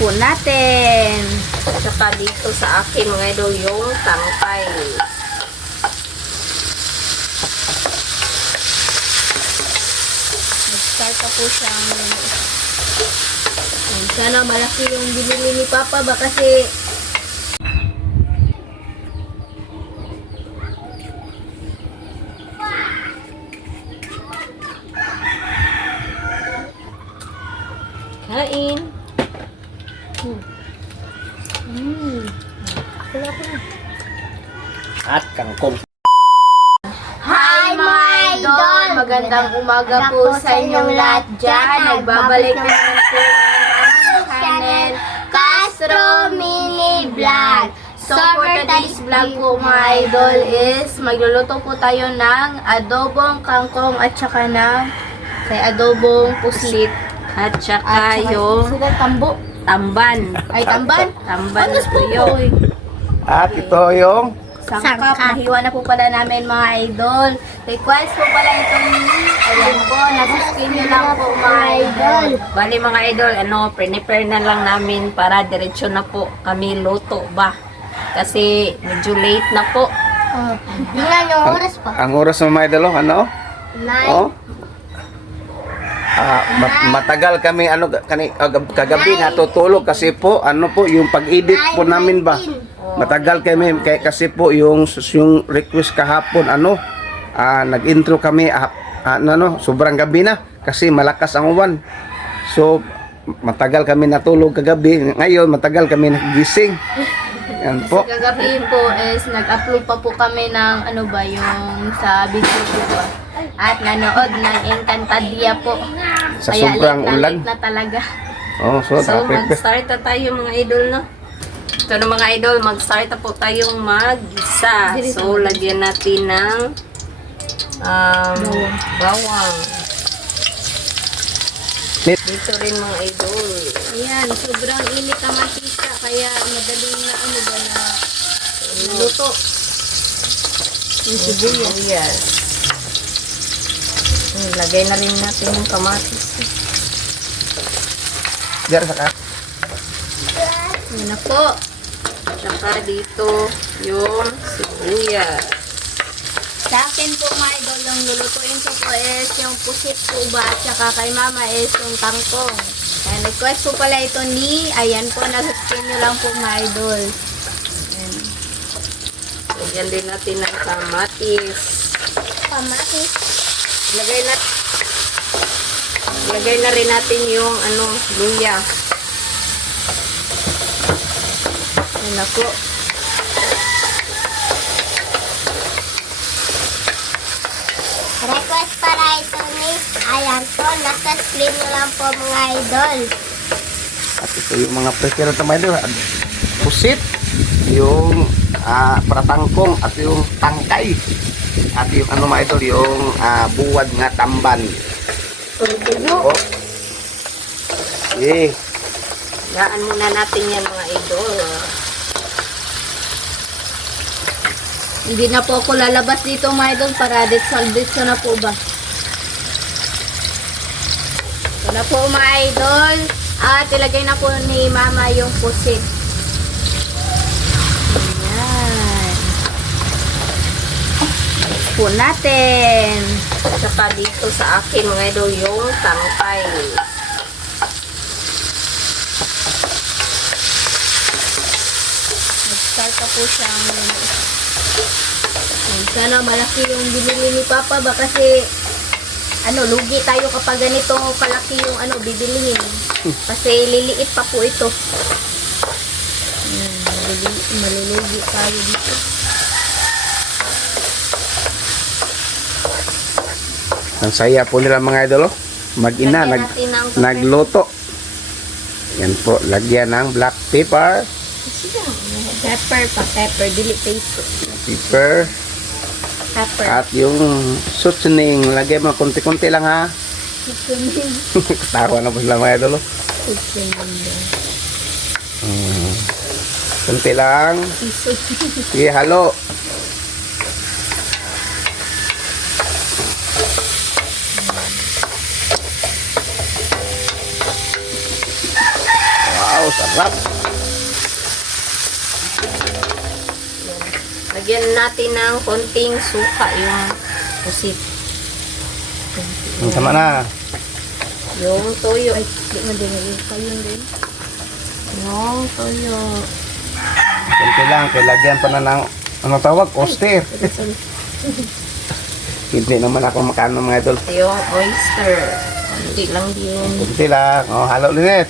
po natin. Tsaka dito sa akin mga idol yung tangkay. Start pa po siyang sana malaki yung binili ni Papa ba kasi kain. At kangkong. Hi mga idol! Magandang umaga po sa inyong lahat dyan. Nagbabalik na naman po ang channel Castro Mini Vlog. So for today's vlog po mga idol is magluluto po tayo ng adobong kangkong at saka ng adobong pusit. At tsaka yung tambo. tamban. Ay tamban? Tamban Ano po yun. At ito yung Sangkap. Nahiwa na po pala namin mga idol. Request po pala ito ni ayan po, nasa-skin nyo lang po mga idol. Bali mga idol, prepare na lang namin para diretso na po kami luto ba. Kasi medyo late na po. Tingnan yung oras pa. ang oras ng mga idol, ano? Oh? Matagal kami kagabi natutulog kasi po yung pag-edit po namin ba. Matagal kami kasi po yung request kahapon nag-intro kami sobrang gabi na kasi malakas ang uwan. So matagal kami natulog kagabi. Ngayon matagal kami nagising. Yan po. Sa kagabi po is nag-upload pa po kami ng yung sa video po ba. At nanood ng Encantadia po. Sa Kaya sobrang late ulan. na talaga. Oh, so Mag-start na tayo mga idol, no? So na mga idol, mag-start na po tayong mag-isa. So lagyan natin ng bawang. Dito rin mga idol. Ayan, sobrang init ang mantika kaya madaling na luto. Yung sibuyas. Yes. Lagay na rin natin yung kamatis. Diyan sa ka. Ayan na po. Tsaka dito yung sibuyas. Sa akin po mga idol, yung lulutuin ko po is yung pusit po ba at saka kay mama is yung kangkong. Ayan, request po pala ito ni, ayan po, nag-skin nyo lang po mga idol. Ayan. Lagyan din natin ng kamatis. Kamatis. Lagay na rin natin yung luya. Ayan na po. Request para ito ni, ayan po, nasa screen nyo lang po mga idol. At ito yung mga prepare na mga idol. Pusit, yung pratangkong at yung tangkay. At yung mga idol, yung buwad nga tamban. Oh. Yeah. Gaan muna natin yan mga idol. Hindi na po ako lalabas dito mga idol para ditso na po ba. Ito na po mga idol. At ilagay na po ni mama yung pusit. Ayan. Po natin. Tsaka dito sa akin mga idol yung tangkay. Start pa po siyang sana malaki yung binili ni Papa ba kasi lugi tayo kapag ganito kalaki yung bibilihin. Kasi liliit pa po ito. Malulugi tayo dito. Ang saya po nila mga idol. Mag-ina, Lagyan natin ng pepper. nagluto. Yan po, lagyan ng black pepper. Pepper, dili paste. Pepper. Pepper. At yung seasoning, lagyan mo konti-konti lang ha. Tawa na po sila mga idol. Konti lang. Sige, halo. Wow, sarap. Sarap. Lagyan natin ng konting suka yung pusit. Tama na. Yung toyo. Ay, Di mo din yung kayo din. yung toyo. Kunti lang, kaya lagyan pa na ng, ano tawag, oyster. Hindi naman ako makano mga idol. Yung oyster. Kunti lang din. Kunti lang. O, halo ulit.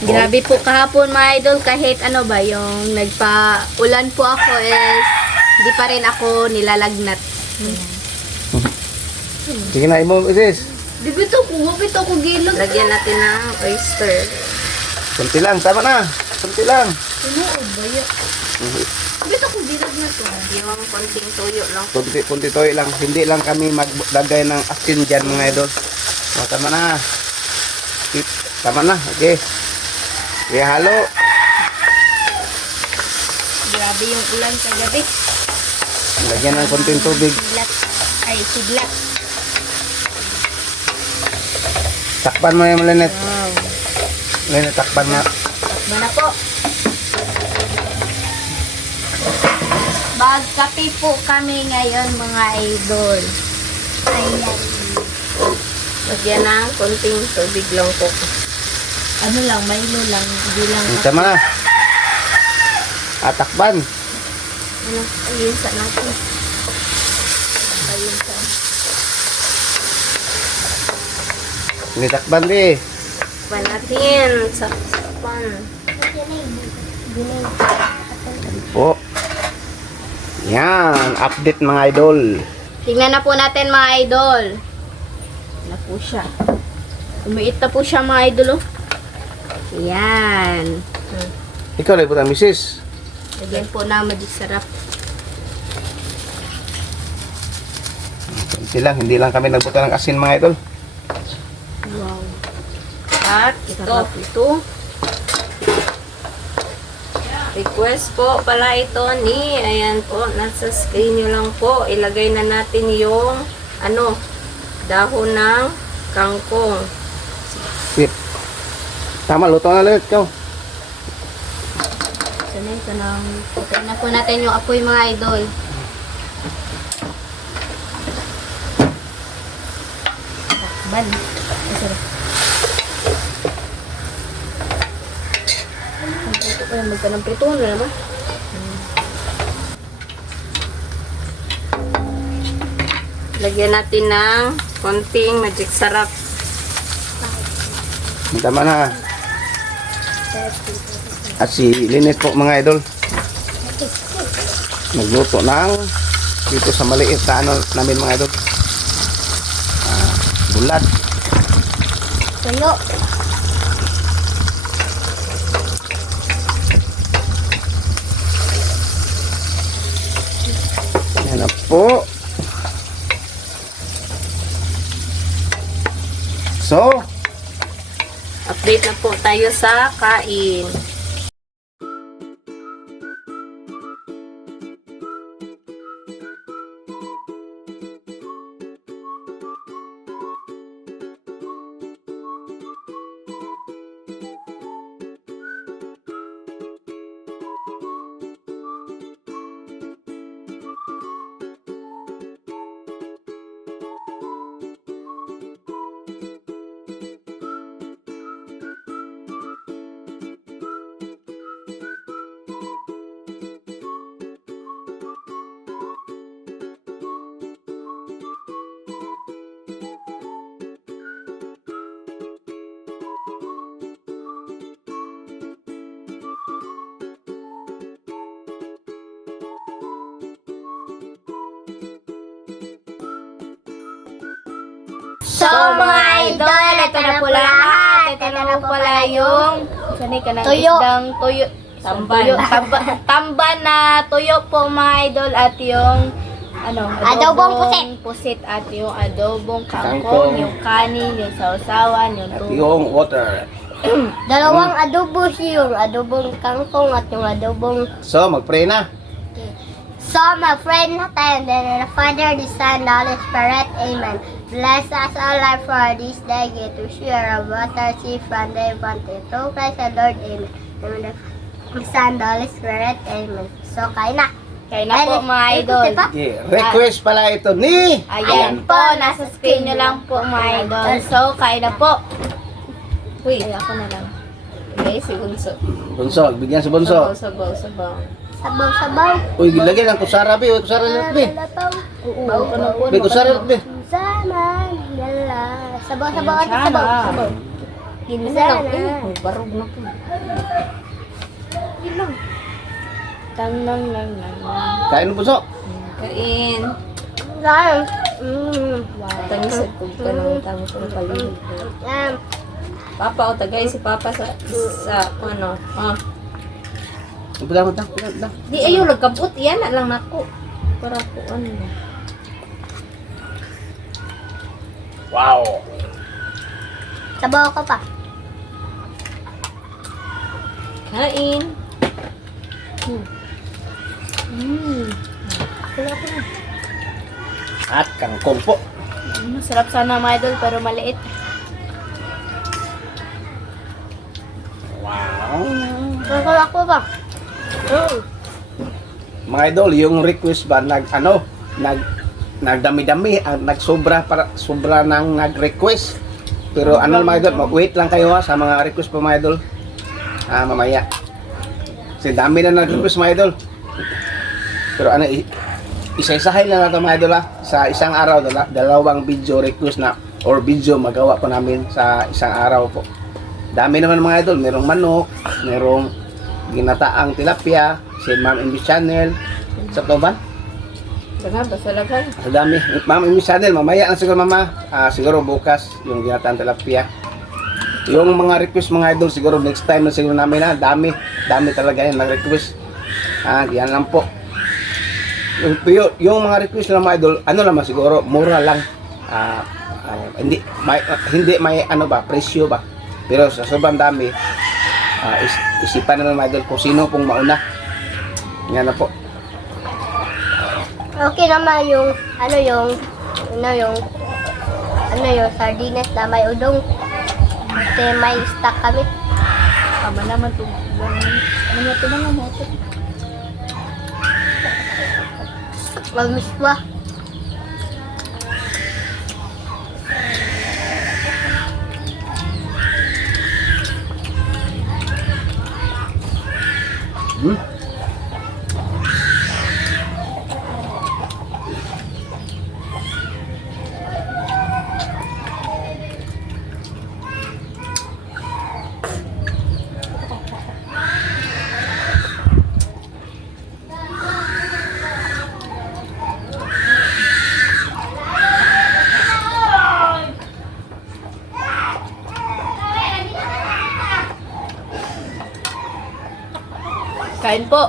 Grabe po kahapon mga idol, kahit ano ba, yung nagpa-ulan po ako is, di pa rin ako nilalagnat. Sige na, imo, isis. Di bito ko gilog. Lagyan natin ng oyster. Kunti lang, tama na. Kunti lang. Tinuod ba yun? Bito ko gilog na to. Yung konting toyo lang. Kunti toy lang. Hindi lang kami maglagay ng asin dyan mga idol. O, tama na. Tama na, okay. Kaya halo. Grabe yung ulan kagabi. Lagyan ng konting tubig. Siglat. Ay, siglat. Takpan mo yung Lenet. Wow. Lenet, takpan mo. Takbo na po. Magkape po kami ngayon mga idol. Ayan. Lagyan ng konting tubig lang po. Ano lang, Milo lang. Hindi lang. Tama na. Takpan. Ano? Ayun sa natin. Ayun sa. Hindi takpan di. Pan natin. Sa pan. Po. Yan. Update mga idol. Tingnan na po natin mga idol. Na po siya. Umiit na po siya mga idol. Oh. Yan. Ikaw lang po tayo, misis. Lagyan po na magic sarap. Kunti lang. Hindi lang kami nagbuta ng asin mga idol. Wow. At ito. Sarap. Ito. Request po pala ito ni, ayan po, nasa screen nyo lang po. Ilagay na natin yung, dahon ng kangkong. Sip. Tama, luto na ulit. Ikaw. Sanay ka nang patayin na po natin yung apoy mga idol. Takban. Ay, sorry. Ito ko yung magkanang prito na naman. Lagyan natin ng konting magic sarap. Tama na. At si Linet po mga idol. Nagluto ng dito sa maliit na namin mga idol. Bulat. Tuyo. Yan na po. So, Update na po tayo sa kain. So mga idol, ito na po lahat. Ito na po pala yung sanay ka ng Tuyo. isdang tuyo. Tamban. Tamban na tuyo po mga idol at yung adobong pusit at yung adobong Kangkong. kangkong, yung kanin, yung sausawan, yung at tuyo. yung water. Dalawang adobo siya, yung adobong kangkong at yung adobong... So, mag-pray na. So, my friend na tayo, then the Father, the Son, the Holy Spirit, Amen. Bless us, O Lord, for this day. Get to share of water, see from day one to Christ the Lord. Amen. Amen. The Son, the Holy Spirit. Amen. So, kain na. Kaya na po mga idol. Okay, request pala ito ni... Ayan po, nasa screen nyo lang po mga idol. So, kain na po. Uy, ako na lang. Okay, si Bunso. Bunso, bigyan sa Bunso. Sabaw. Sabaw-sabaw. Uy, lagyan ang kusara, be. Uy, kusara na, be. Bago ko na po. Be, kusara na, be. Sana. Lala. Sabaw-sabaw at sabaw. Ginsana. Barog na po. Tanang. Kain mo, Bunso. Kain. Guys. Tanisad ko ka ng tamo ko ng paligid. Papa, o tagay si Papa sa ano. Bilang. Di ayo lagkabot. Yan na lang nako. Para po ano. Wow. Sabaw ka pa. Kain. At kangkong po. Masarap sana mga idol, pero maliit. Wow. Masarap ko pa. Mga idol, yung request ba nagdami-dami, nagsobra sobra nang nag-request. Pero ano mga idol, wait lang kayo sa mga request po mga idol. Mamaya. Kasi dami na nag-request mga idol. Pero isa-isahin lang natin mga idol sa isang araw, dalawang video request na or video magawa po namin sa isang araw po. Dami naman mga idol, merong manok, merong ginataang tilapia, si Ma'am Amy Channel, sa Toban. Basta laghan. Sa dami. Ma'am Amy Channel, mamaya na siguro mama, siguro bukas yung ginataang tilapia. Yung mga request mga idol, siguro next time na siguro namin dami talaga yan nag-request. Yan lang po. Yung mga request ng mga idol, ano naman siguro, mura lang. Hindi may ano ba, presyo ba. Pero sa sobrang dami, isipan na ng mga idol kung sino pong mauna. Yan na po. Okay naman yung sardinas na may udong. Kasi may stock kami. Tama naman ito. Ano mo ito? Magmiswa. Kain po.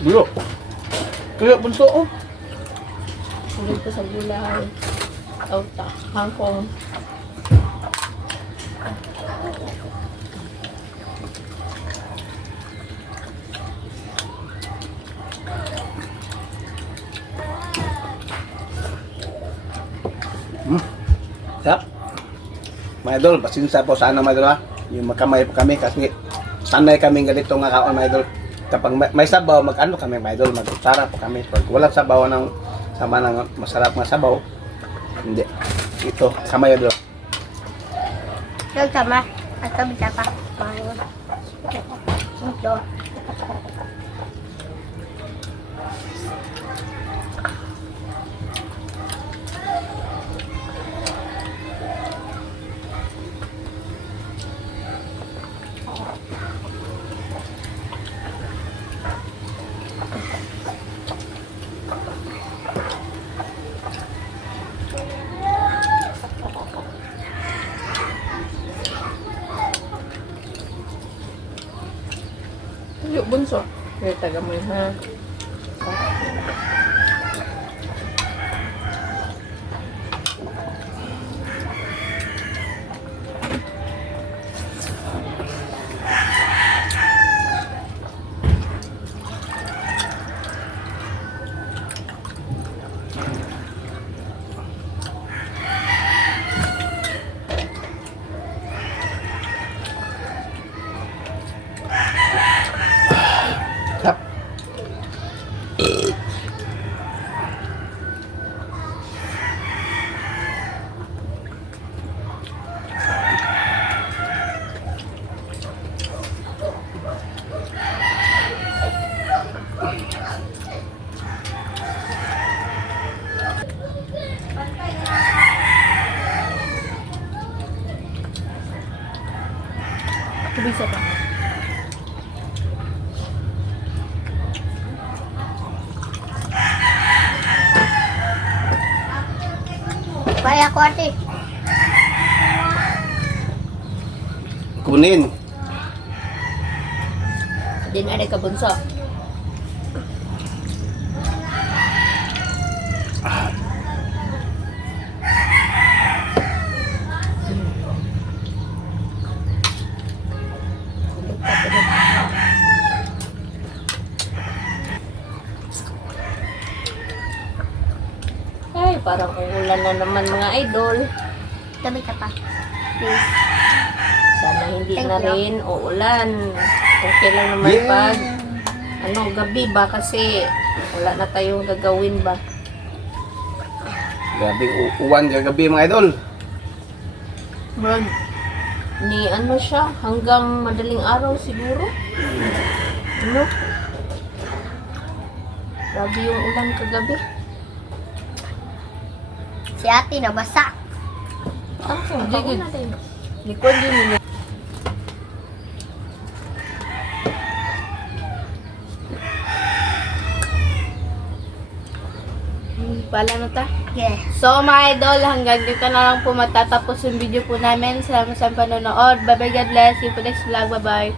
Dulu. Kaya bunso oh. dito sa gulay. Hangkong. Sarap. Mga idol, pasinsa po sana mga idol ha. Yung magkamay po kami kasi sanay kami ganito nga kaon mga idol. Kapag may sabaw, mag-ano kami mga idol, mag-usara po kami. Pag walang sabaw ng sama ng masarap na sabaw, hindi. Ito, kamay idol. Yung sama. At kami pa. Ito. Yung bunso. May taga mo yun, ha? Sarap. Kubisa pa. Kaya ko ate. Kunin. Din ada ka bunso. Ay, parang uulan na naman mga idol. Kami pa. Please. Sana hindi Thank na you. rin uulan. Okay lang naman Yeah. pag gabi ba kasi wala na tayong gagawin ba. Grabe, uwan gagabi mga idol. Brad, ni siya hanggang madaling araw siguro. Ano? Grabe yung ulan kagabi. Si ate nabasa. Digid. Likod yun yun. Pala na ta. Yes. So mga idol, hanggang dito na lang po matatapos yung video po namin. Salamat sa panonood. Bye bye, God bless. See you for next vlog. Bye bye.